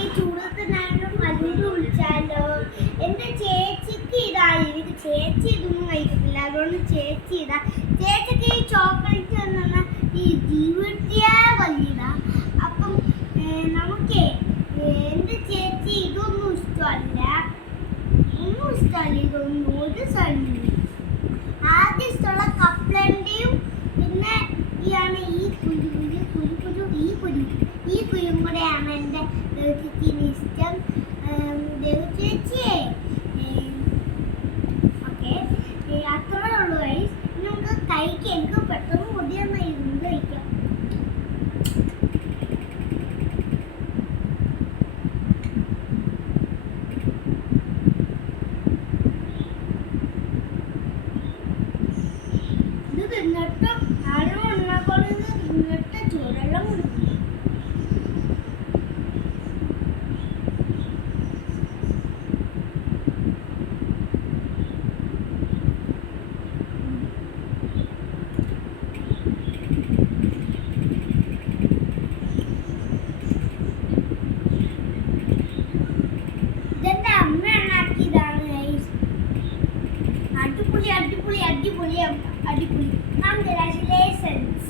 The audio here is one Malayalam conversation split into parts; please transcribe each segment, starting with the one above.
ഈ ചൂടത്ത് ഞാനും മല്ലൂര് വിളിച്ചാലോ. എന്റെ ചേച്ചിക്ക് ഇതായി, എനിക്ക് ചേച്ചി ഇതൊന്നും കഴിക്കത്തില്ല, അതുകൊണ്ട് ചേച്ചി ഇതാ. ചേച്ചിക്ക് ഈ ചോക്ലേറ്റ് തന്ന ഈ ജീവിതത്തിയ വലിയതാ. അപ്പം നമുക്കേ എന്റെ ചേച്ചി ഇതൊന്നും ഇഷ്ടമല്ല, ഒന്നും ഇഷ്ടമല്ല, ഇതൊന്നും ഒരു സ്ഥലം. ആദ്യം ഇഷ്ടമുള്ള കപ്പലണ്ടിയും പിന്നെ ഈയാണ് ഈ കുരും കൂടെയാണ് എൻ്റെ ചേച്ചിന് ഇഷ്ടം. ചേച്ചിയെ ഓക്കെ, അത്രേ ഉള്ളൂ ഗൈസ്. നമുക്ക് കഴിക്കാം, എനിക്ക് പെട്ടെന്ന് കൊതിയൊന്നും ഇരുന്ന് കഴിക്കാം. ഇത് തിന്നിട്ട് ആരും ഉണ്ടാക്കുന്നത് തിന്നിട്ട് ചൂടെല്ലാം കൊടുക്കും. ഇതെന്റെ അമ്മ ഉണ്ടാക്കിയതാണ് ഗൈസ്. അടിപൊളി അടിപൊളി അടിപൊളി അടിപൊളി. Congratulations.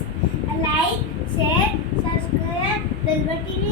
Like, share, subscribe, bell button